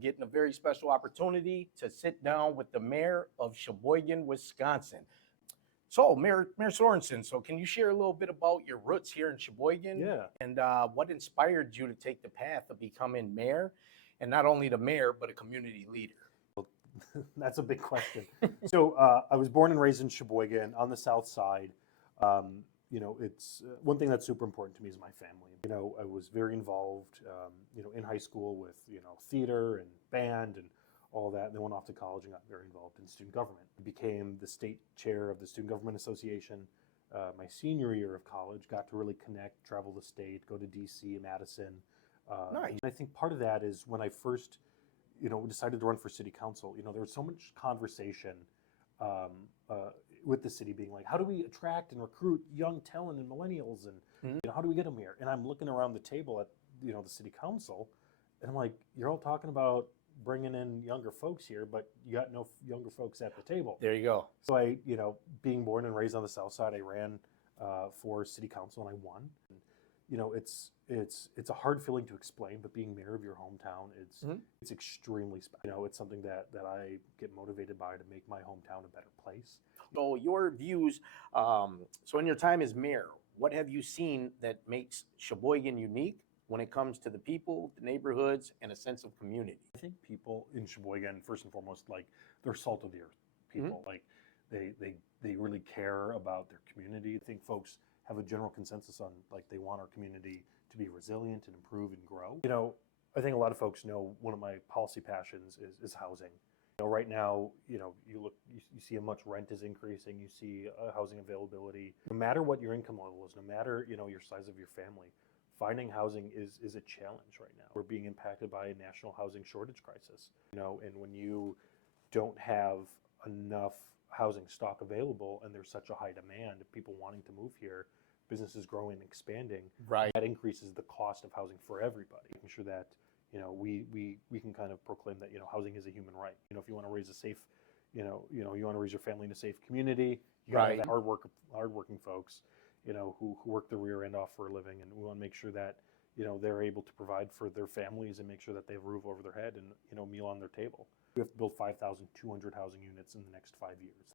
getting a very special opportunity to sit down with the mayor of Sheboygan, Wisconsin. So, Mayor Sorensen, so can you share a little bit about your roots here in Sheboygan Yeah. and what inspired you to take the path of becoming mayor, and not only the mayor, but a community leader? That's a big question. So I was born and raised in Sheboygan on the south side. It's one thing that's super important to me is my family. I was very involved, in high school with, theater and band and all that. And then went off to college and got very involved in student government. Became the state chair of the Student Government Association my senior year of college. Got to really connect, travel the state, go to DC and Madison. Nice. And I think part of that is when I first decided to run for city council, there was so much conversation um, uh, with the city being like, how do we attract and recruit young talent and millennials, and how do we get them here? And I'm looking around the table at the city council, and I'm like, you're all talking about bringing in younger folks here, but you got no younger folks at the table. There you go. So I, being born and raised on the south side, I ran for city council and I won. It's a hard feeling to explain, but being mayor of your hometown, it's extremely special. It's something that I get motivated by to make my hometown a better place. So your views, so in your time as mayor, what have you seen that makes Sheboygan unique when it comes to the people, the neighborhoods, and a sense of community? I think people in Sheboygan, first and foremost, like, they're salt of the earth people. Like they really care about their community. I think folks have a general consensus on, like, they want our community to be resilient and improve and grow. I think a lot of folks know one of my policy passions is housing. Right now, you see how much rent is increasing, you see housing availability. No matter what your income level is, no matter, your size of your family, finding housing is a challenge right now. We're being impacted by a national housing shortage crisis, and when you don't have enough housing stock available and there's such a high demand of people wanting to move here, businesses growing and expanding, Right. that increases the cost of housing for everybody. Making sure that we can kind of proclaim that housing is a human right. If you want to raise a safe, you want to raise your family in a safe community, you got to have hardworking folks, who work the rear end off for a living, and we want to make sure that they're able to provide for their families and make sure that they have a roof over their head and a meal on their table. We have to build 5,200 housing units in the next 5 years.